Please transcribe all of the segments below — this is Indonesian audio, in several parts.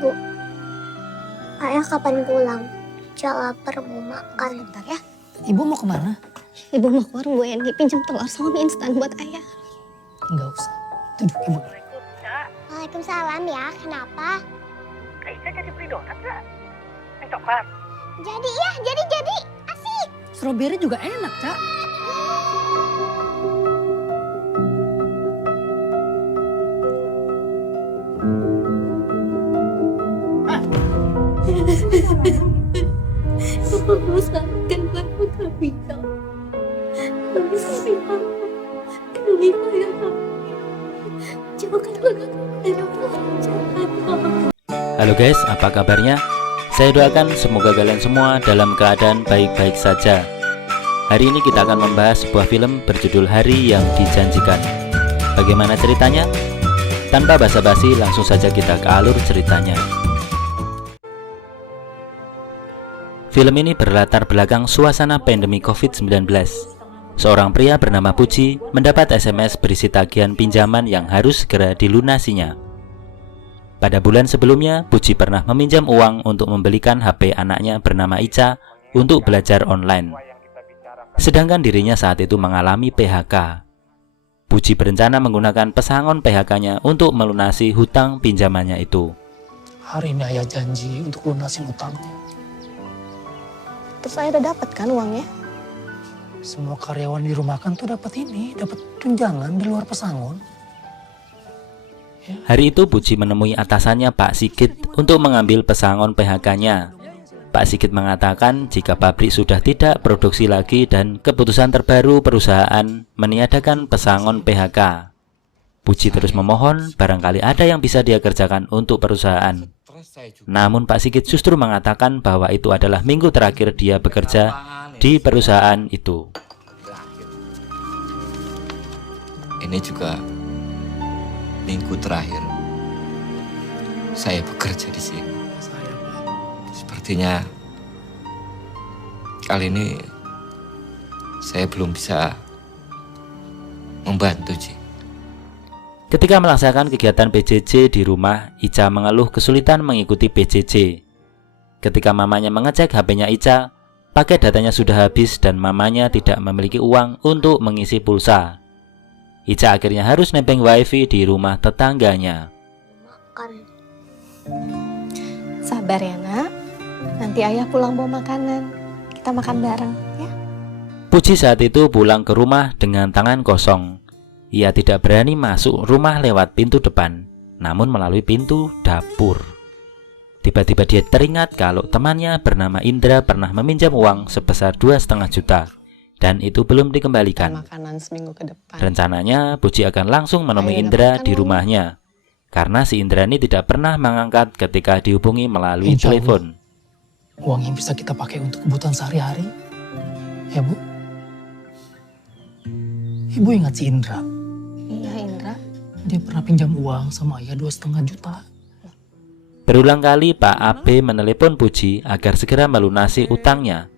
Bu, ayah kapan pulang? Ica lapar mau makan. Bentar ya. Ibu mau kemana? Ibu mau ke warung Bu Eni, pinjam telur sama mie instan buat ayah. Enggak usah. Duduk ibu. Waalaikumsalam ya, kenapa? Kak Ica jadi beli donat gak? Yang coklat? Jadi ya, jadi. Asik. Strawberry juga enak, Cak. Aku sampaikan kamu gak bisa. Gak bisa bilang. Kali ayah kamu. Jauhkanlah aku dari orang jahat. Halo guys, apa kabarnya? Saya doakan semoga kalian semua dalam keadaan baik-baik saja. Hari ini kita akan membahas sebuah film berjudul Hari yang Dijanjikan. Bagaimana ceritanya? Tanpa basa-basi, langsung saja kita ke alur ceritanya. Film ini berlatar belakang suasana pandemi COVID-19. Seorang pria bernama Puji mendapat SMS berisi tagihan pinjaman yang harus segera dilunasinya. Pada bulan sebelumnya, Puji pernah meminjam uang untuk membelikan HP anaknya bernama Ica untuk belajar online. Sedangkan dirinya saat itu mengalami PHK. Puji berencana menggunakan pesangon PHK-nya untuk melunasi hutang pinjamannya itu. Hari ini ayah janji untuk lunasin utangnya. Terus saya udah dapat kan uangnya? Semua karyawan di rumah kan tuh dapat tunjangan di luar pesangon. Hari itu Puji menemui atasannya Pak Sigit untuk mengambil pesangon PHK-nya. Pak Sigit mengatakan jika pabrik sudah tidak produksi lagi dan keputusan terbaru perusahaan meniadakan pesangon PHK. Puji terus memohon barangkali ada yang bisa dia kerjakan untuk perusahaan. Namun Pak Sigit justru mengatakan bahwa itu adalah minggu terakhir dia bekerja di perusahaan itu. Ini juga minggu terakhir saya bekerja di sini. Sepertinya kali ini saya belum bisa membantu, Ci. Ketika melaksanakan kegiatan PJJ di rumah, Ica mengeluh kesulitan mengikuti PJJ. Ketika mamanya mengecek HP-nya Ica, paket datanya sudah habis dan mamanya tidak memiliki uang untuk mengisi pulsa. Ica akhirnya harus nebeng wifi di rumah tetangganya. Makan. Sabar ya nak, nanti ayah pulang bawa makanan, kita makan bareng ya. Puji saat itu pulang ke rumah dengan tangan kosong. Ia tidak berani masuk rumah lewat pintu depan, namun melalui pintu dapur. Tiba-tiba dia teringat kalau temannya bernama Indra pernah meminjam uang sebesar 2,5 juta. Dan itu belum dikembalikan. Makanan seminggu ke depan. Rencananya Puji akan langsung menemui Ayo, Indra dapatkan di uang. rumahnya. Karena si Indra ini tidak pernah mengangkat ketika dihubungi melalui Insya Allah. telepon. Uang yang bisa kita pakai untuk kebutuhan sehari-hari. Ya Bu? Ibu ingat si Indra? Iya Indra. Dia pernah pinjam uang sama ayah 2,5 juta. Berulang kali Pak AB menelepon Puji agar segera melunasi utangnya.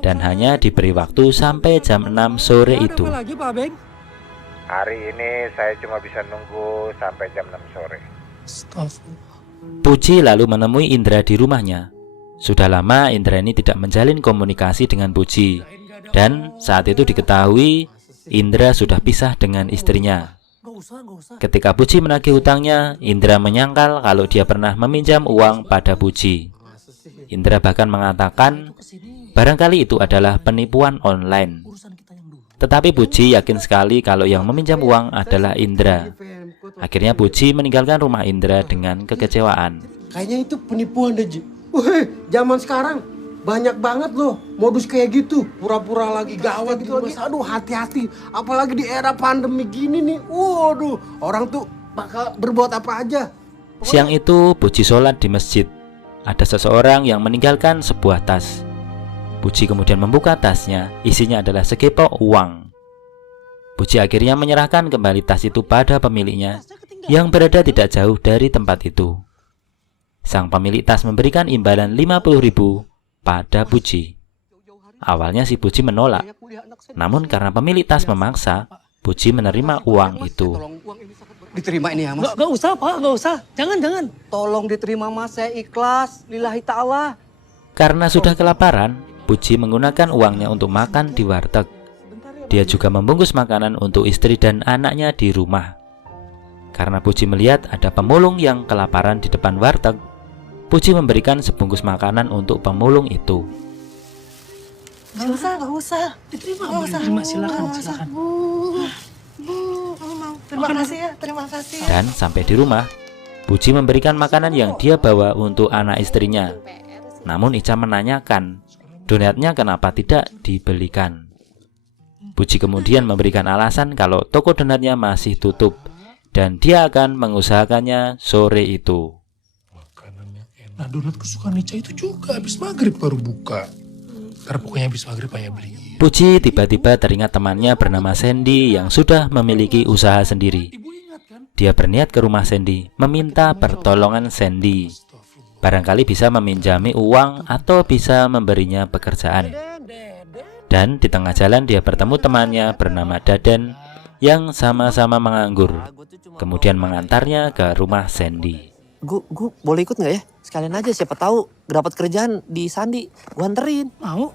Dan hanya diberi waktu sampai jam 6 sore itu. Lagi Pak Beng? Hari ini saya cuma bisa nunggu sampai jam 6 sore. Astagfirullah. Puji lalu menemui Indra di rumahnya. Sudah lama Indra ini tidak menjalin komunikasi dengan Puji. Dan saat itu diketahui Indra sudah pisah dengan istrinya. Ketika Puji menagih hutangnya, Indra menyangkal kalau dia pernah meminjam uang pada Puji. Indra bahkan mengatakan barangkali itu adalah penipuan online. Tetapi Puji yakin sekali kalau yang meminjam uang adalah Indra. Akhirnya Puji meninggalkan rumah Indra dengan kekecewaan. Kayaknya itu penipuan deh, Ji. Wih, zaman sekarang banyak banget loh modus kayak gitu. Pura-pura lagi gawat gitu lagi. Aduh, hati-hati. Apalagi di era pandemi gini nih. Waduh, orang tuh bakal berbuat apa aja. Siang itu Puji sholat di masjid. Ada seseorang yang meninggalkan sebuah tas. Puji kemudian membuka tasnya, isinya adalah segepok uang. Puji akhirnya menyerahkan kembali tas itu pada pemiliknya yang berada tidak jauh dari tempat itu. Sang pemilik tas memberikan imbalan 50.000 pada Puji. Awalnya si Puji menolak, namun karena pemilik tas memaksa, Puji menerima uang itu. diterima ini ya Mas. Nggak usah Pak, nggak usah. Jangan. Tolong diterima Mas, saya ikhlas. Lillahi ta'ala. Karena sudah kelaparan, Puji menggunakan uangnya untuk makan di warteg. Dia juga membungkus makanan untuk istri dan anaknya di rumah. Karena Puji melihat ada pemulung yang kelaparan di depan warteg, Puji memberikan sebungkus makanan untuk pemulung itu. Nggak usah. Diterima, silakan. Terima kasih ya, terima kasih. Dan sampai di rumah, Puji memberikan makanan yang dia bawa untuk anak istrinya. Namun Ica menanyakan, donatnya kenapa tidak dibelikan. Puji kemudian memberikan alasan kalau toko donatnya masih tutup dan dia akan mengusahakannya sore itu. Nah, donat kesukaan Ica itu juga habis maghrib baru buka. Ntar pokoknya habis maghrib ayah beli. Puji tiba-tiba teringat temannya bernama Sandy yang sudah memiliki usaha sendiri. Dia berniat ke rumah Sandy, meminta pertolongan Sandy. Barangkali bisa meminjami uang atau bisa memberinya pekerjaan. Dan di tengah jalan dia bertemu temannya bernama Daden yang sama-sama menganggur. Kemudian mengantarnya ke rumah Sandy. Gue boleh ikut nggak ya? Sekalian aja siapa tahu dapat kerjaan di Sandi. Gue anterin. Mau?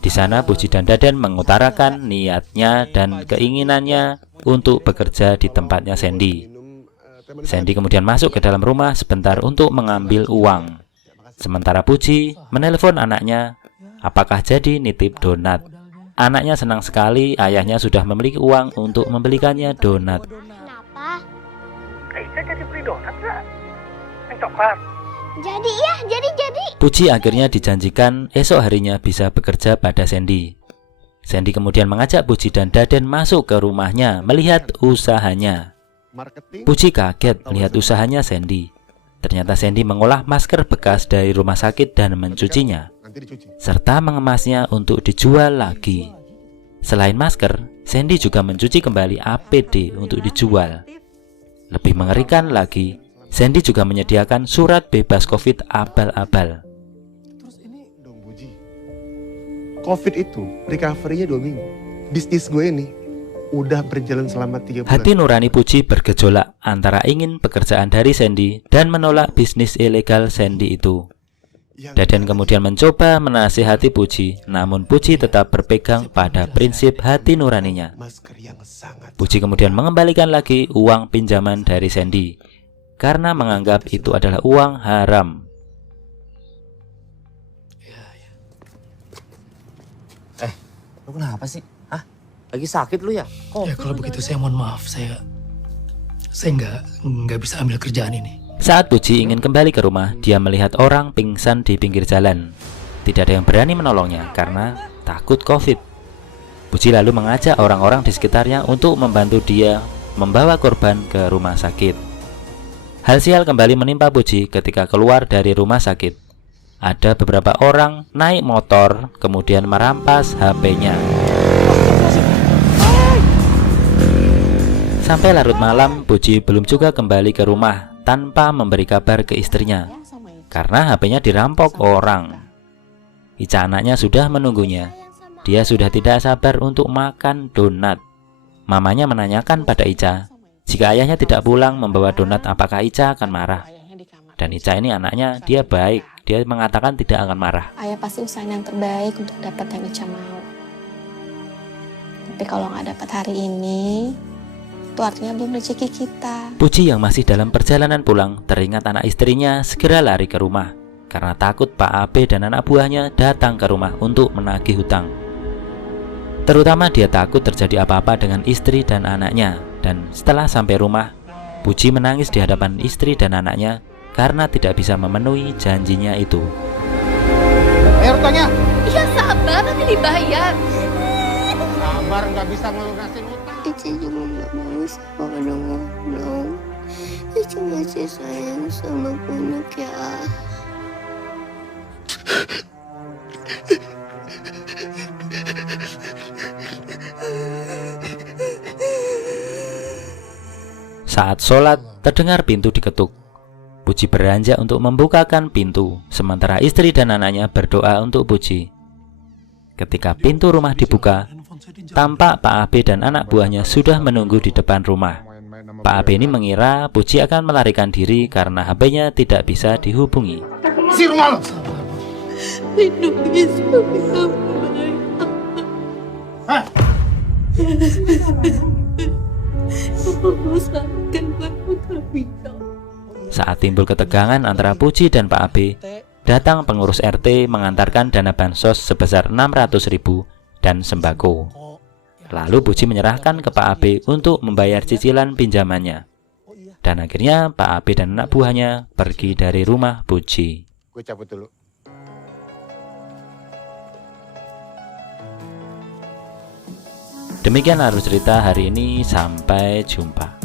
Di sana Puji dan Daden mengutarakan niatnya dan keinginannya untuk bekerja di tempatnya Sandy. Sandy kemudian masuk ke dalam rumah sebentar untuk mengambil uang. Sementara Puji menelpon anaknya, apakah jadi nitip donat. Anaknya senang sekali ayahnya sudah memiliki uang untuk membelikannya donat. Kenapa? Ica jadi beli donat nggak? Yang coklat. Jadi ya, jadi. Puji akhirnya dijanjikan esok harinya bisa bekerja pada Sandy. Sandy kemudian mengajak Puji dan Daden masuk ke rumahnya melihat usahanya. Puji kaget melihat usahanya Sandy. Ternyata Sandy mengolah masker bekas dari rumah sakit dan mencucinya, serta mengemasnya untuk dijual lagi. Selain masker, Sandy juga mencuci kembali APD untuk dijual. Lebih mengerikan lagi, Sandy juga menyediakan surat bebas COVID abal-abal. Terus ini dong Puji, COVID itu recovery-nya 2 minggu. Bisnis gue ini udah berjalan selama 3 bulan. Hati nurani Puji bergejolak antara ingin pekerjaan dari Sandy dan menolak bisnis ilegal Sandy itu. Daden kemudian mencoba menasihati Puji, namun Puji tetap berpegang pada prinsip hati nuraninya. Puji kemudian mengembalikan lagi uang pinjaman dari Sandy karena menganggap itu adalah uang haram. Lu kenapa sih? Hah? Lagi sakit lu ya? Ya kalau begitu saya mohon maaf, saya nggak bisa ambil kerjaan ini. Saat Puji ingin kembali ke rumah, dia melihat orang pingsan di pinggir jalan. Tidak ada yang berani menolongnya karena takut COVID. Puji lalu mengajak orang-orang di sekitarnya untuk membantu dia membawa korban ke rumah sakit. Hal sial kembali menimpa Puji ketika keluar dari rumah sakit. Ada beberapa orang naik motor kemudian merampas HP-nya. Sampai larut malam, Puji belum juga kembali ke rumah tanpa memberi kabar ke istrinya karena HP-nya dirampok orang. Ica anaknya sudah menunggunya. Dia sudah tidak sabar untuk makan donat. Mamanya menanyakan pada Ica, jika ayahnya tidak pulang membawa donat apakah Ica akan marah. Dan Ica ini anaknya, dia baik. Dia mengatakan tidak akan marah. Ayah pasti usahain yang terbaik untuk dapat yang Ica mau. Tapi kalau nggak dapat hari ini, itu artinya belum rezeki kita. Puji yang masih dalam perjalanan pulang teringat anak istrinya segera lari ke rumah karena takut Pak Abe dan anak buahnya datang ke rumah untuk menagih hutang. Terutama dia takut terjadi apa-apa dengan istri dan anaknya. Dan setelah sampai rumah, Puji menangis di hadapan istri dan anaknya karena tidak bisa memenuhi janjinya itu. Bayar utangnya. Ya sabar, nanti dibayar. Sabar nggak bisa ngelunasin utang. Ica juga nggak mau sama ngomong. Ica masih sayang sama Punak ya. Saat sholat, terdengar pintu diketuk. Puji beranjak untuk membukakan pintu, sementara istri dan anaknya berdoa untuk Puji. Ketika pintu rumah dibuka, tampak Pak Abe dan anak buahnya sudah menunggu di depan rumah. Pak AB ini mengira Puji akan melarikan diri karena HP-nya tidak bisa dihubungi. Si rumah lo. Lindungi suami kamu, Hah? Tolong selamatkan keluarga kami, Kak. Saat timbul ketegangan antara Puji dan Pak AB, datang pengurus RT mengantarkan dana bansos sebesar 600.000 dan sembako. Lalu Puji menyerahkan ke Pak AB untuk membayar cicilan pinjamannya. Dan akhirnya Pak AB dan anak buahnya pergi dari rumah Puji. Gue cabut dulu. Demikian alur cerita hari ini, sampai jumpa.